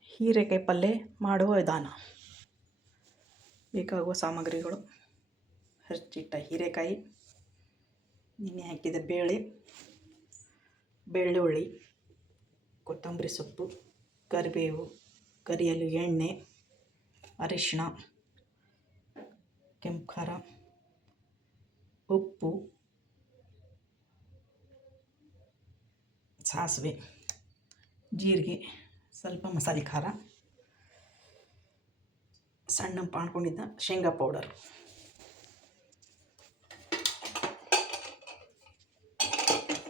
ಹೀರೆಕಾಯಿ ಪಲ್ಯ ಮಾಡುವ ವಿಧಾನ. ಬೇಕಾಗುವ ಸಾಮಗ್ರಿಗಳು. ಹೆಚ್ಚಿಟ್ಟ ಹೀರೆಕಾಯಿ ನೆನೆ ಹಾಕಿದ ಬೇಳೆ, ಬೆಳ್ಳುಳ್ಳಿ, ಕೊತ್ತಂಬರಿ ಸೊಪ್ಪು, ಕರಿಬೇವು, ಕರಿಯಲು ಎಣ್ಣೆ, ಅರಿಶಿಣ, ಕೆಂಪು ಖಾರ, ಉಪ್ಪು ಸಾಸಿವೆ, ಜೀರಿಗೆ, ಸ್ವಲ್ಪ ಮಸಾಲೆ ಖಾರ, ಸಣ್ಣ ಮಾಡ್ಕೊಂಡಿದ್ದ ಶೇಂಗಾ ಪೌಡರ್.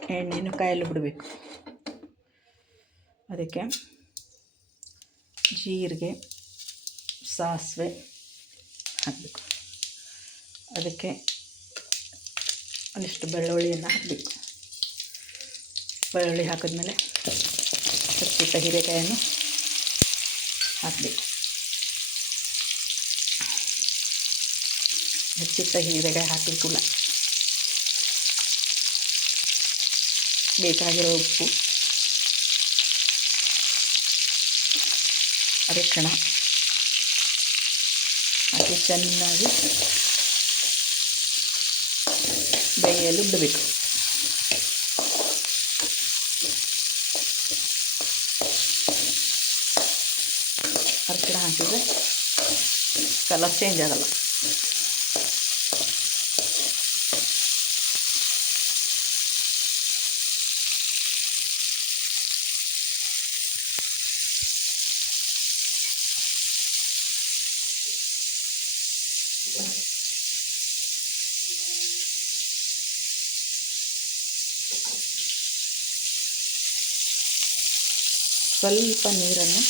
ಎಣ್ಣೆಯನ್ನು ಕಾಯಲ್ಲಿ ಬಿಡಬೇಕು. ಅದಕ್ಕೆ ಜೀರಿಗೆ, ಸಾಸಿವೆ ಹಾಕಬೇಕು. ಅದಕ್ಕೆ ಒಂದಿಷ್ಟು ಬೆಳ್ಳುಳ್ಳಿಯನ್ನು ಹಾಕಬೇಕು. ಬೆಳ್ಳುಳ್ಳಿ ಹಾಕಿದ್ಮೇಲೆ ಸ್ವಲ್ಪ ಹೀರೆಕಾಯನ್ನು ಹಾಕಬೇಕು. ಹೆಚ್ಚಿಟ್ಟ ಹೀರೆಕಾಯಿ ಹಾಕಿದ ಕೂಡ ಬೇಕಾಗಿರೋ ಉಪ್ಪು, ಅರಿಶಿಣ, ಹಾಕಿ ಚೆನ್ನಾಗಿ ಬೇಯಲು ಬಿಡಬೇಕು. ಅರಿಶಿಣ ಹಾಕಿದರೆ ಕಲರ್ ಚೇಂಜ್ ಆಗಲ್ಲ ಸ್ವಲ್ಪ ನೀರನ್ನು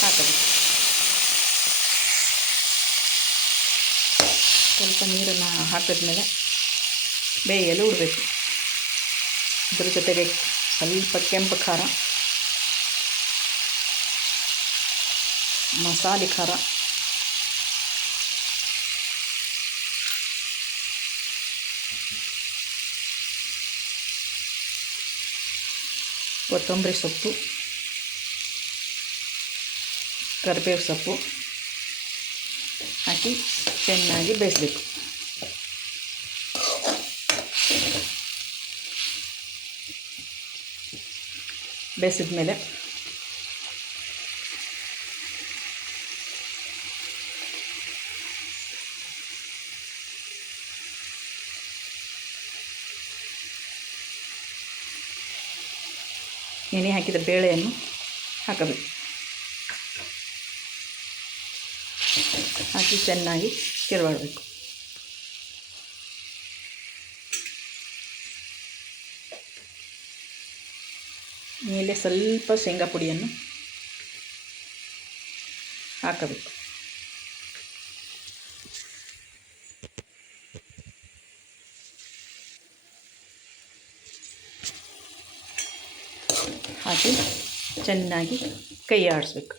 ಹಾಕಬೇಕು. ಸ್ವಲ್ಪ ನೀರನ್ನು ಹಾಕಿದ್ಮೇಲೆ ಬೇಯಲು ಉಡಬೇಕು. ಅದ್ರ ಜೊತೆಗೆ ಸ್ವಲ್ಪ ಕೆಂಪು ಖಾರ, ಮಸಾಲೆ ಖಾರ, ಕೊತ್ತಂಬರಿ ಸೊಪ್ಪು ಕರಿಬೇವು ಸೊಪ್ಪು ಹಾಕಿ ಚೆನ್ನಾಗಿ ಬೇಯಿಸ್ಬೇಕು. ಬೇಯಿಸಿದ ಮೇಲೆ ನೆನೆ ಹಾಕಿದ ಬೇಳೆಯನ್ನು ಹಾಕಬೇಕು. ಹಾಕಿ ಚೆನ್ನಾಗಿ ತಿರುವಾಡಬೇಕು ಮೇಲೆ ಸ್ವಲ್ಪ ಶೇಂಗಾ ಪುಡಿಯನ್ನು ಹಾಕಬೇಕು. ಹಾಕಿ ಚೆನ್ನಾಗಿ ಕೈ ಆಡಿಸ್ಬೇಕು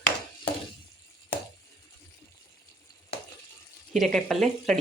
ಹೀರೆಕಾಯಿ ಪಲ್ಯ ರೆಡಿ.